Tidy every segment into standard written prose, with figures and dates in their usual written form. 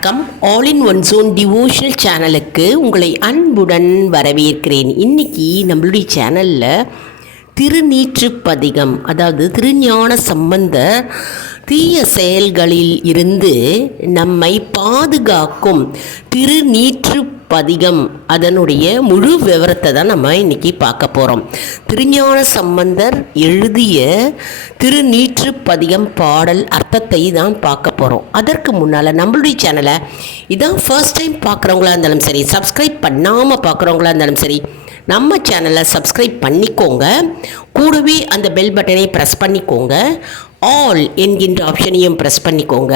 வணக்கம். All in one zone devotional சேனலுக்கு உங்களை அன்புடன் வரவேற்கிறேன். இன்னைக்கு நம்மளுடைய சேனலில் திருநீற்றுப்பதிகம், அதாவது திருஞான சம்பந்தர் தீய செயல்களில் இருந்து நம்மை பாதுகாக்கும் திருநீற்றுப்பதிகம் அதனுடைய முழு விவரத்தை தான் நம்ம இன்னைக்கு பார்க்க போகிறோம். திருஞான சம்பந்தர் எழுதிய திருநீற்றுப்பதிகம் பாடல் அர்த்தத்தை தான் பார்க்க போகிறோம். அதற்கு முன்னால் நம்மளுடைய சேனலை இதான் ஃபர்ஸ்ட் டைம் பார்க்குறவங்களா இருந்தாலும் சரி, சப்ஸ்கிரைப் பண்ணாமல் பார்க்குறவங்களா இருந்தாலும் சரி, நம்ம சேனலை சப்ஸ்கிரைப் பண்ணிக்கோங்க. கூடவே அந்த பெல் பட்டனை ப்ரெஸ் பண்ணிக்கோங்க. ஆல் என்கின்ற ஆப்ஷனையும் ப்ரெஸ் பண்ணிக்கோங்க.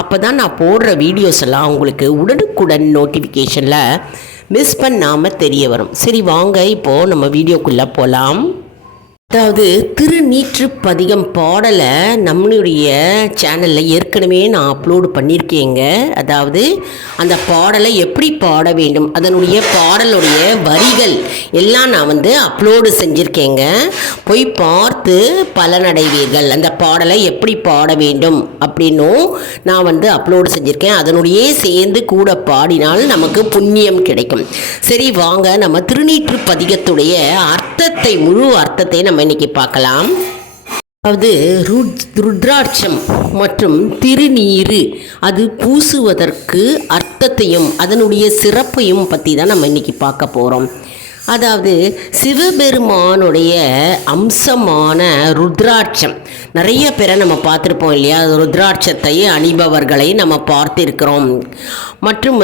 அப்போ தான் நான் போடுற வீடியோஸ் எல்லாம் உங்களுக்கு உடனுக்குடன் நோட்டிஃபிகேஷனில் மிஸ் பண்ணாமல் தெரிய வரும். சரி, வாங்க இப்போது நம்ம வீடியோக்குள்ளே போகலாம். அதாவது திருநீற்றுப்பதிகம் பாடலை நம்மளுடைய சேனலில் ஏற்கனவே நான் அப்லோடு பண்ணியிருக்கேங்க. அதாவது அந்த பாடலை எப்படி பாட வேண்டும், அதனுடைய பாடலுடைய வரிகள் எல்லாம் நான் அப்லோடு செஞ்சுருக்கேங்க. போய் பார்த்து பலனடைவீர்கள். அந்த பாடலை எப்படி பாட வேண்டும் அப்படின்னும் நான் அப்லோடு செஞ்சுருக்கேன். அதனுடைய சேர்ந்து கூட பாடினால் நமக்கு புண்ணியம் கிடைக்கும். சரி, வாங்க நம்ம திருநீற்றுப்பதிகத்துடைய அர்த்தத்தை, முழு அர்த்தத்தை நம்ம இன்னைக்கு பார்க்கலாம். அதாவது ருத்ராட்சம் மற்றும் திருநீறு அது பூசுவதற்கு அர்த்தத்தையும் அதனுடைய சிறப்பையும் பற்றி தான் நம்ம இன்னைக்கு பார்க்க போகிறோம். அதாவது சிவபெருமானுடைய அம்சமான ருத்ராட்சம் நிறைய பேரை நம்ம பார்த்துருப்போம் இல்லையா? ருத்ராட்சத்தை அணிபவர்களை நம்ம பார்த்திருக்கிறோம். மற்றும்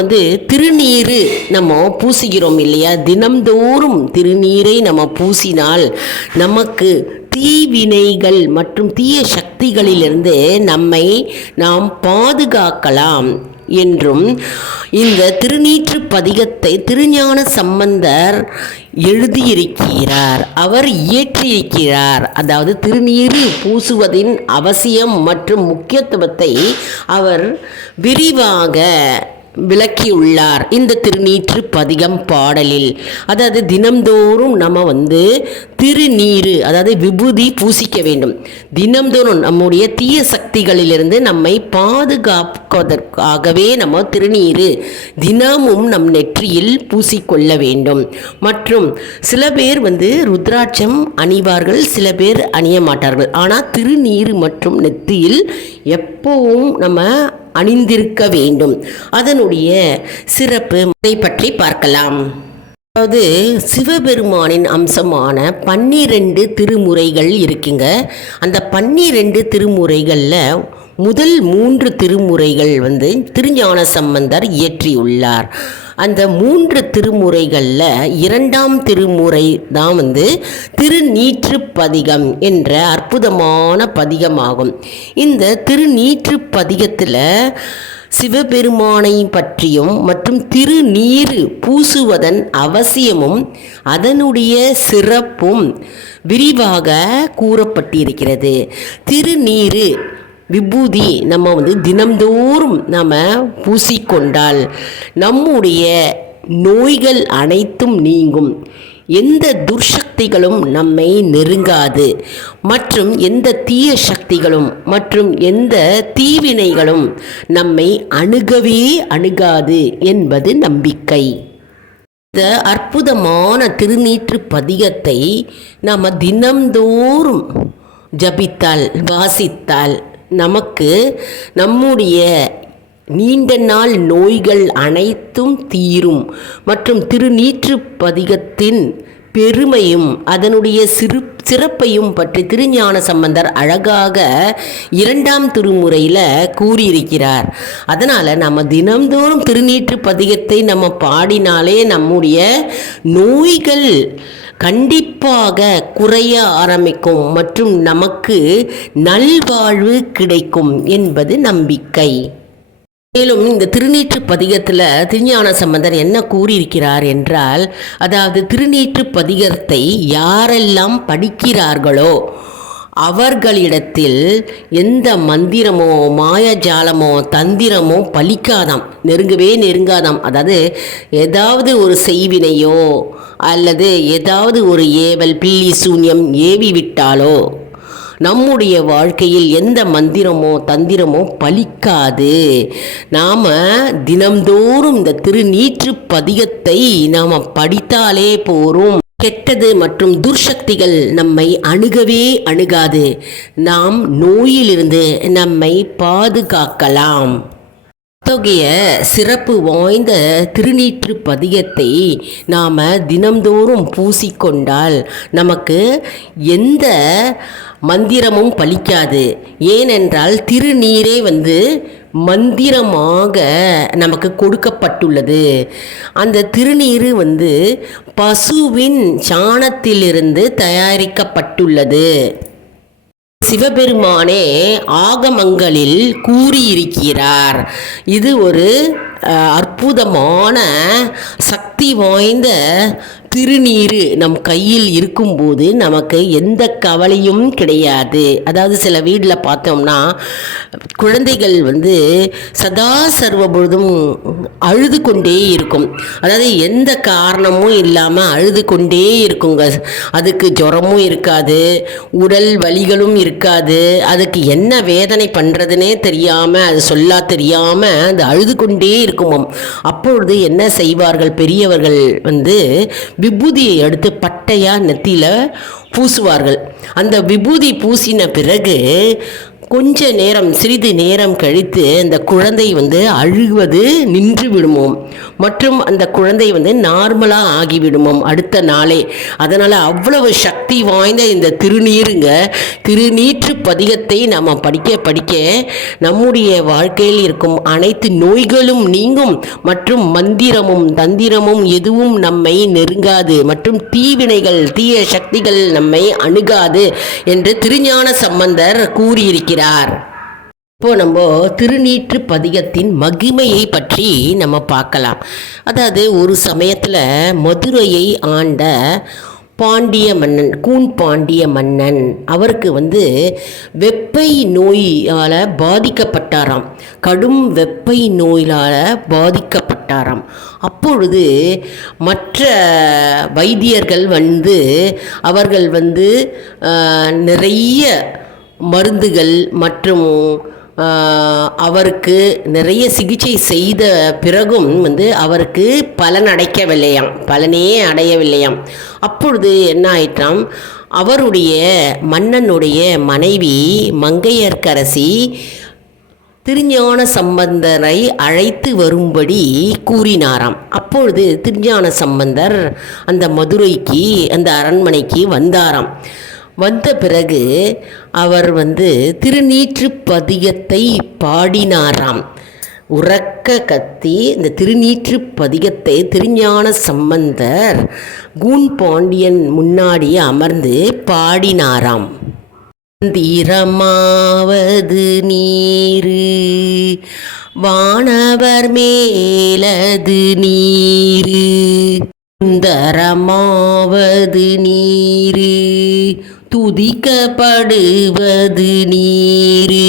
திருநீறு நம்ம பூசுகிறோம் இல்லையா? தினம்தோறும் திருநீரை நம்ம பூசினால் நமக்கு தீவினைகள் மற்றும் தீய சக்திகளிலிருந்து நம்மை நாம் பாதுகாக்கலாம் என்றும் இந்த திருநீற்றுப்பதிகத்தை திருஞான சம்பந்தர் எழுதியிருக்கிறார், அவர் இயற்றியிருக்கிறார். அதாவது திருநீறு பூசுவதின் அவசியம் மற்றும் முக்கியத்துவத்தை அவர் விரிவாக விளக்கியுள்ளார் இந்த திருநீற்றுப்பதிகம் பாடலில். அதாவது தினம்தோறும் நம்ம திருநீறு, அதாவது விபூதி பூசிக்க வேண்டும். தினம்தோறும் நம்முடைய தீய சக்திகளிலிருந்து நம்மை பாதுகாப்பதற்காகவே நம்ம திருநீறு தினமும் நம் நெற்றியில் பூசிக்கொள்ள வேண்டும். மற்றும் சில பேர் ருத்ராட்சம் அணிவார்கள், சில பேர் அணிய மாட்டார்கள். ஆனால் திருநீறு மற்றும் நெற்றியில் எப்பவும் நம்ம அணிந்திருக்க வேண்டும். அதனுடைய சிறப்பு பற்றி பார்க்கலாம். அதாவது சிவபெருமானின் அம்சமான 12 திருமுறைகள் இருக்குங்க. அந்த 12 திருமுறைகளில் முதல் 3 திருமுறைகள் திருஞான சம்பந்தர் இயற்றியுள்ளார். அந்த 3 திருமுறைகளில் 2ஆம் திருமுறை தான் திருநீற்றுப்பதிகம் என்ற அற்புதமான பதிகமாகும். இந்த திருநீற்றுப்பதிகத்தில் சிவபெருமானை பற்றியும் மற்றும் திருநீறு பூசுவதன் அவசியமும் அதனுடைய சிறப்பும் விரிவாக கூறப்பட்டிருக்கிறது. திருநீறு விபூதி நம்ம தினம்தோறும் நம்ம பூசிக்கொண்டால் நம்முடைய நோய்கள் அனைத்தும் நீங்கும், எந்த துர்சக்திகளும் நம்மை நெருங்காது, மற்றும் எந்த தீய சக்திகளும் மற்றும் எந்த தீவினைகளும் நம்மை அணுகவே அணுகாது என்பது நம்பிக்கை. இந்த அற்புதமான திருநீற்றுப்பதிகத்தை நாம் தினம்தோறும் ஜபித்தால், வாசித்தால் நமக்கு நம்முடைய நீண்ட நாள் நோய்கள் அனைத்தும் தீரும். மற்றும் திருநீற்றுப்பதிகத்தின் பெருமையும் அதனுடைய சிறப்பையும் பற்றி திருஞான சம்பந்தர் அழகாக 2ஆம் திருமுறையில் கூறியிருக்கிறார். அதனால் நம்ம தினம்தோறும் திருநீற்றுப்பதிகத்தை நம்ம பாடினாலே நம்முடைய நோய்கள் கண்டிப்பாக குறைய ஆரம்பிக்கும் மற்றும் நமக்கு நல்வாழ்வு கிடைக்கும் என்பது நம்பிக்கை. மேலும் இந்த திருநீற்றுப்பதிகத்தில் திருஞான சம்பந்தர் என்ன கூறியிருக்கிறார் என்றால், அதாவது திருநீற்றுப்பதிகத்தை யாரெல்லாம் படிக்கிறார்களோ அவர்களிடத்தில் எந்த மந்திரமோ மாயஜாலமோ தந்திரமோ பலிக்காதாம், நெருங்கவே நெருங்காதாம். அதாவது ஏதாவது ஒரு செய்வினையோ அல்லது ஏதாவது ஒரு ஏவல் பில்லி சூன்யம் ஏவி விட்டாலோ நம்முடைய வாழ்க்கையில் எந்த மந்திரமோ தந்திரமோ பலிக்காது. நாம் தினம்தோறும் இந்த திருநீற்று பதிகத்தை நாம் படித்தாலே போரும். கெட்டது மற்றும் துர்சக்திகள் நம்மை அணுகவே அணுகாது. நாம் நோயிலிருந்து நம்மை பாதுகாக்கலாம். அத்தகைய சிறப்பு வாய்ந்த திருநீற்று பதிகத்தை நாம் தினம்தோறும் பூசிக்கொண்டால் நமக்கு எந்த மந்திரமும் பலிக்காது. ஏனென்றால் திருநீரே மந்திரமாக நமக்கு கொடுக்கப்பட்டுள்ளது. அந்த திருநீர் பசுவின் சாணத்திலிருந்து தயாரிக்கப்பட்டுள்ளது. சிவபெருமானே ஆகமங்களில் கூறியிருக்கிறார். இது ஒரு அற்புதமான சக்தி வாய்ந்த திருநீர் நம் கையில் இருக்கும்போது நமக்கு எந்த கவலையும் கிடையாது. அதாவது சில வீட்டில் பார்த்தோம்னா குழந்தைகள் சதா சர்வ பொழுதும் அழுது கொண்டே இருக்கும். அதாவது எந்த காரணமும் இல்லாமல் அழுது கொண்டே இருக்குங்க. அதுக்கு ஜுரமும் இருக்காது, உடல் வலிகளும் இருக்காது. அதுக்கு என்ன வேதனை பண்ணுறதுனே தெரியாமல், அது சொல்ல தெரியாமல் அது அழுது கொண்டே இருக்குமாம். அப்பொழுது என்ன செய்வார்கள் பெரியவர்கள் விபூதியை எடுத்து பட்டையாக நெத்தியில் பூசுவார்கள். அந்த விபூதி பூசின பிறகு கொஞ்ச நேரம், சிறிது நேரம் கழித்து அந்த குழந்தை அழுவது நின்று விடுமோம் மற்றும் அந்த குழந்தை நார்மலாக ஆகிவிடுமோம் அடுத்த நாளே. அதனால் அவ்வளவு சக்தி வாய்ந்த இந்த திருநீற்று பதிகத்தை நாம் படிக்க படிக்க நம்முடைய வாழ்க்கையில் இருக்கும் அனைத்து நோய்களும் நீங்கும் மற்றும் மந்திரமும் தந்திரமும் எதுவும் நம்மை நெருங்காது மற்றும் தீவினைகள், தீய சக்திகள் நம்மை அணுகாது என்று திருஞான சம்பந்தர் கூறியிருக்கிறார். இப்போ நம்ம திருநீற்று பதிகத்தின் மகிமையை பற்றி நம்ம பார்க்கலாம். அதாவது ஒரு சமயத்தில் மதுரையை ஆண்ட பாண்டிய மன்னன், கூன் பாண்டிய மன்னன், அவருக்கு வெப்பை நோயால் பாதிக்கப்பட்டாராம். கடும் வெப்பை நோயால் பாதிக்கப்பட்டாராம். அப்பொழுது மற்ற வைத்தியர்கள் அவர்கள் நிறைய மருந்துகள் மற்றும் அவருக்கு நிறைய சிகிச்சை செய்த பிறகும் அவருக்கு பலனே அடையவில்லையாம். அப்பொழுது என்ன ஆயிற்றாம், அவருடைய மன்னனுடைய மனைவி மங்கையர்க்கரசி திருஞான சம்பந்தரை அழைத்து வரும்படி கூறினாராம். அப்பொழுது திருஞான சம்பந்தர் அந்த மதுரைக்கு, அந்த அரண்மனைக்கு வந்தாராம். வந்த பிறகு அவர் திருநீற்று பதிகத்தை பாடினாராம். உறக்க கத்தி இந்த திருநீற்று பதிகத்தை திருஞான சம்பந்தர் கூன் பாண்டியன் முன்னாடி அமர்ந்து பாடினாராம். மந்திரமாவது நீரு வானவர் மேலது நீரு, சுந்தரமாவது நீரு துதிக்கப்படுவது நீரு,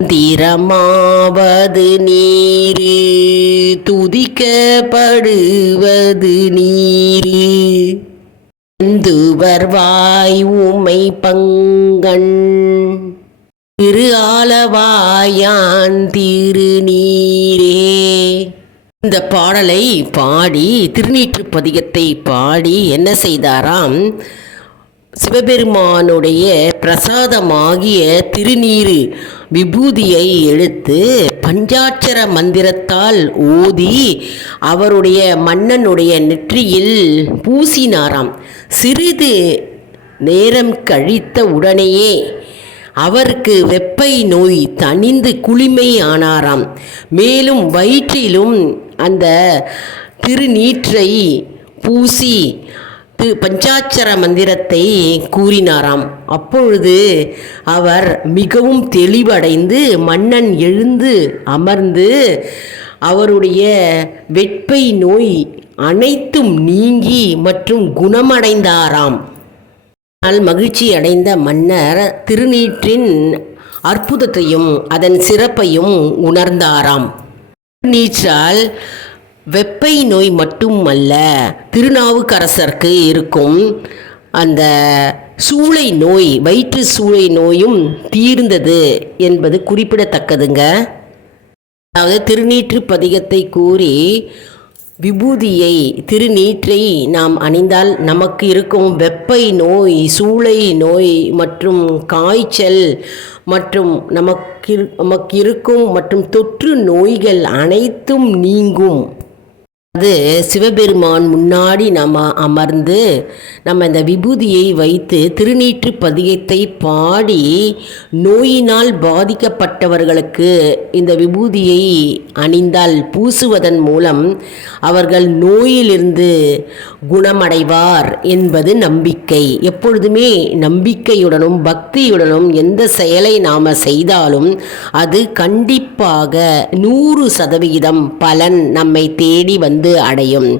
மந்திரமாவது நீரு துதிக்கப்படுவது நீரு, இந்துவர் வாய் ஊமை பங்கன் திரு ஆலவாயான் திருநீரே. இந்த பாடலை பாடி, திருநீற்று பதிகத்தை பாடி என்ன செய்தாராம், சிவபெருமானுடைய பிரசாதமாகிய திருநீரு விபூதியை எடுத்து பஞ்சாட்சர மந்திரத்தால் ஓதி அவருடைய மன்னனுடைய நெற்றியில் பூசினாராம். சிறிது நேரம் கழித்த உடனேயே அவருக்கு வெப்பை நோய் தணிந்து குளிமை ஆனாராம். மேலும் வயிற்றிலும் அந்த திருநீற்றை பூசி பஞ்சாட்சர மந்திரத்தை கூறினாராம். அப்பொழுது அவர் மிகவும் தெளிவடைந்து மன்னன் எழுந்து அமர்ந்து அவருடைய வெப்பை நோய் அனைத்தும் நீங்கி மற்றும் குணமடைந்தாராம். மகிழ்ச்சி அடைந்த மன்னர் திருநீற்றின் அற்புதத்தையும் அதன் சிறப்பையும் உணர்ந்தாராம். திருநீற்றால் வெப்பை நோய் மட்டுமல்ல, திருநாவுக்கரசருக்கு இருக்கும் அந்த சூளை நோய், வயிற்று சூளை நோயும் தீர்ந்தது என்பது குறிப்பிடத்தக்கதுங்க. அதாவது திருநீற்று பதிகத்தை கூறி விபூதியை, திருநீற்றை நாம் அணிந்தால் நமக்கு இருக்கும் வெப்பை நோய், சூளை நோய் மற்றும் காய்ச்சல் மற்றும் நமக்கு இருக்கும் மற்றும் தொற்று நோய்கள் அனைத்தும் நீங்கும். அது சிவபெருமான் முன்னாடி நம்ம அமர்ந்து நம்ம இந்த விபூதியை வைத்து திருநீற்று பதிகத்தை பாடி நோயினால் பாதிக்கப்பட்டவர்களுக்கு இந்த விபூதியை அணிந்தால், பூசுவதன் மூலம் அவர்கள் நோயிலிருந்து குணமடைவார் என்பது நம்பிக்கை. எப்பொழுதுமே நம்பிக்கையுடனும் பக்தியுடனும் எந்த செயலை நாம் செய்தாலும் அது கண்டிப்பாக 100% பலன் நம்மை தேடி வந்து அடையும்.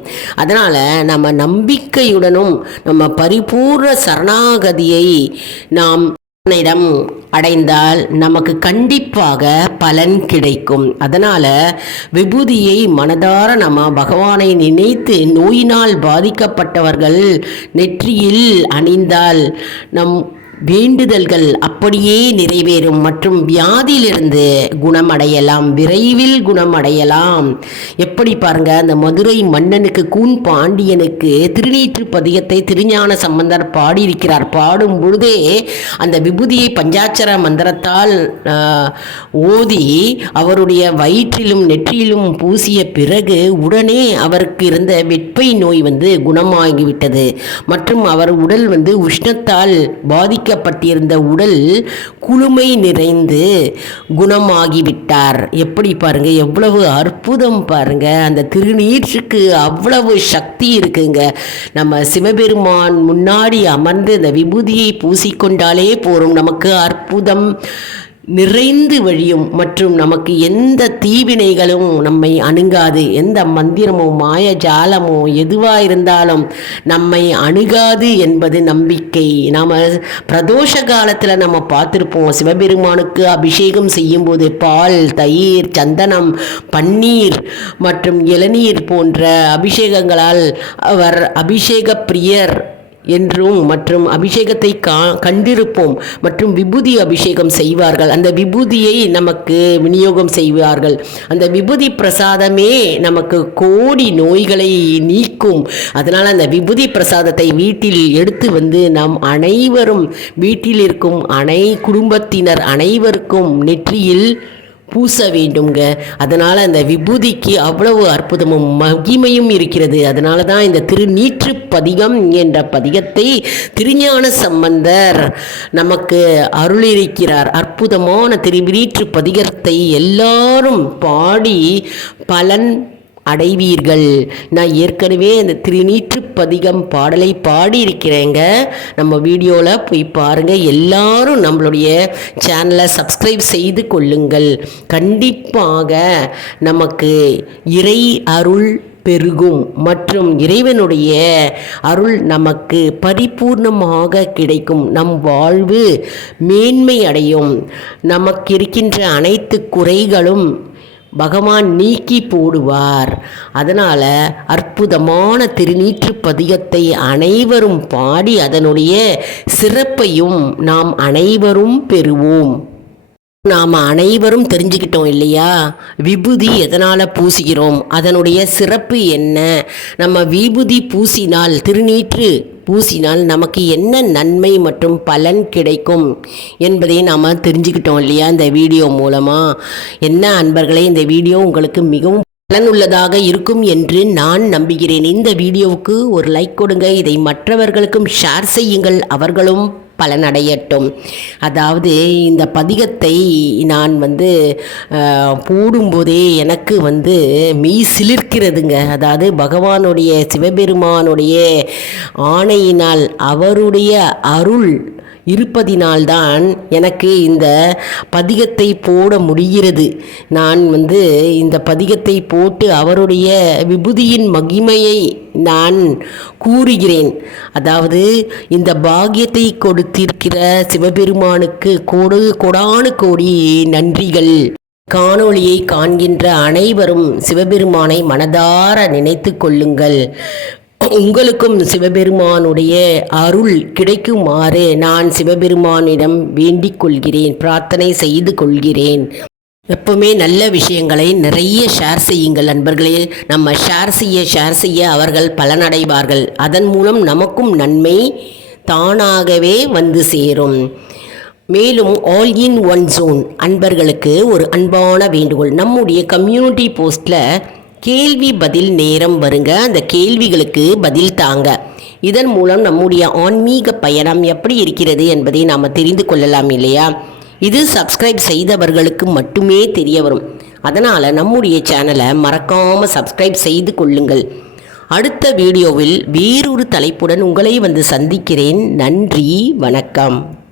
அதனால் நம்ம நம்பிக்கையுடனும் நம்ம பரிபூர்ண சரணாகதியை நாம் இடம் அடைந்தால் நமக்கு கண்டிப்பாக பலன் கிடைக்கும். அதனால் விபூதியை மனதார நம்ம பகவானை நினைத்து நோயினால் பாதிக்கப்பட்டவர்கள் நெற்றியில் அணிந்தால் நம் வேண்டுதல்கள் அப்படியே நிறைவேறும் மற்றும் வியாதியிலிருந்து குணமடையலாம், விரைவில் குணமடையலாம். எப்படி பாருங்க, அந்த மதுரை மன்னனுக்கு கூன் பாண்டியனுக்கு திருநீற்று பதிகத்தை திருஞான சம்பந்தர் பாடியிருக்கிறார். பாடும் பொழுதே அந்த விபூதியை பஞ்சாட்சர மந்திரத்தால் ஓதி அவருடைய வயிற்றிலும் நெற்றியிலும் பூசிய பிறகு உடனே அவருக்கு இருந்த வெப்பை நோய் குணமாகிவிட்டது. மற்றும் அவர் உடல் உஷ்ணத்தால் பாதிக்கப்பட்டிருந்த உடல் குளுமை நிறைந்து குணமாகிவிட்டார். எப்படி பாருங்க, எவ்வளவு அற்புதம் பாருங்க. அந்த திருநீற்றுக்கு அவ்வளவு சக்தி இருக்குங்க. நம்ம சிவபெருமான் முன்னாடி அமர்ந்து இந்த விபூதியை பூசிக்கொண்டாலே போரும், நமக்கு அற்புதம் நிறைந்து வழியும் மற்றும் நமக்கு எந்த தீவினைகளும் நம்மை அணுகாது. எந்த மந்திரமோ மாயஜாலமோ எதுவாக இருந்தாலும் நம்மை அணுகாது என்பது நம்பிக்கை. நாம் பிரதோஷ காலத்தில் நம்ம பார்த்துருப்போம், சிவபெருமானுக்கு அபிஷேகம் செய்யும்போது பால், தயிர், சந்தனம், பன்னீர் மற்றும் இளநீர் போன்ற அபிஷேகங்களால் அவர் அபிஷேக பிரியர் என்றும் மற்றும் அபிஷேகத்தை கண்டிருப்போம். மற்றும் விபூதி அபிஷேகம் செய்வார்கள். அந்த விபூதியை நமக்கு விநியோகம் செய்வார்கள். அந்த விபூதி பிரசாதமே நமக்கு கோடி நோய்களை நீக்கும். அதனால் அந்த விபூதி பிரசாதத்தை வீட்டில் எடுத்து நாம் அனைவரும், வீட்டில் இருக்கும் குடும்பத்தினர் அனைவருக்கும் நெற்றியில் பூச வேண்டுங்க. அதனால் அந்த விபூதிக்கு அவ்வளவு அற்புதமும் மகிமையும் இருக்கிறது. அதனால தான் இந்த திருநீற்று பதிகம் என்ற பதிகத்தை திருஞான சம்பந்தர் நமக்கு அருளியிருக்கிறார். அற்புதமான திருநீற்று பதிகத்தை எல்லாரும் பாடி பலன் அடைவீர்கள். நான் ஏற்கனவே அந்த திருநீற்று பதிகம் பாடலை பாடியிருக்கிறேங்க. நம்ம வீடியோவில் போய் பாருங்கள். எல்லாரும் நம்மளுடைய சேனலை சப்ஸ்கிரைப் செய்து கொள்ளுங்கள். கண்டிப்பாக நமக்கு இறை அருள் பெருகும் மற்றும் இறைவனுடைய அருள் நமக்கு பரிபூர்ணமாக கிடைக்கும். நம் வாழ்வு மேன்மை அடையும். நமக்கு இருக்கின்ற அனைத்து குறைகளும் பகவான் நீக்கி போடுவார். அதனால் அற்புதமான திருநீற்று பதிகத்தை அனைவரும் பாடி அதனுடைய சிறப்பையும் நாம் அனைவரும் பெறுவோம். நாம் அனைவரும் தெரிஞ்சுக்கிட்டோம் இல்லையா, விபூதி எதனால் பூசுகிறோம், அதனுடைய சிறப்பு என்ன, நம்ம விபூதி பூசினால், திருநீற்று பூசினால் நமக்கு என்ன நன்மை மற்றும் பலன் கிடைக்கும் என்பதை நாம் தெரிஞ்சுக்கிட்டோம் இல்லையா இந்த வீடியோ மூலமாக. என்ன அன்பர்களே, இந்த வீடியோ உங்களுக்கு மிகவும் பலனுள்ளதாக இருக்கும் என்று நான் நம்புகிறேன். இந்த வீடியோவுக்கு ஒரு லைக் கொடுங்க. இதை மற்றவர்களுக்கும் ஷேர் செய்யுங்கள், அவர்களும் பலனடையட்டும். அதாவது இந்த பதிகத்தை நான் போடும்போதே எனக்கு மெய் சிலிர்க்கிறதுங்க. அதாவது பகவானுடைய, சிவபெருமானுடைய ஆணையினால், அவருடைய அருள் இருப்பதினால்தான் எனக்கு இந்த பதிகத்தை போட முடிகிறது. நான் இந்த பதிகத்தை போட்டு அவருடைய விபூதியின் மகிமையை நான் கூறுகிறேன். அதாவது இந்த பாக்கியத்தை கொடுத்திருக்கிற சிவபெருமானுக்கு கொடானு கோடி நன்றிகள். காணொளியை காண்கின்ற அனைவரும் சிவபெருமானை மனதார நினைத்து கொள்ளுங்கள். உங்களுக்கும் சிவபெருமானுடைய அருள் கிடைக்குமாறு நான் சிவபெருமானிடம் வேண்டிக் கொள்கிறேன், பிரார்த்தனை செய்து கொள்கிறேன். எப்பவுமே நல்ல விஷயங்களை நிறைய ஷேர் செய்யுங்கள் நண்பர்களே. நம்ம ஷேர் செய்ய அவர்கள் பலனடைவார்கள். அதன் மூலம் நமக்கும் நன்மை தானாகவே வந்து சேரும். மேலும் ஆல் இன் ஒன் ஜோன் அன்பர்களுக்கு ஒரு அன்பான வேண்டுகோள். நம்முடைய கம்யூனிட்டி போஸ்ட்டில் கேள்வி பதில் நேரம் வருங்க. அந்த கேள்விகளுக்கு பதில் தாங்க. இதன் மூலம் நம்முடைய ஆன்மீக பயணம் எப்படி இருக்கிறது என்பதை நாம் தெரிந்து கொள்ளலாம் இல்லையா? இது சப்ஸ்கிரைப் செய்தவர்களுக்கு மட்டுமே தெரிய வரும். அதனால் நம்முடைய சேனலை மறக்காமல் சப்ஸ்கிரைப் செய்து கொள்ளுங்கள். அடுத்த வீடியோவில் வேறொரு தலைப்புடன் உங்களை வந்து சந்திக்கிறேன். நன்றி, வணக்கம்.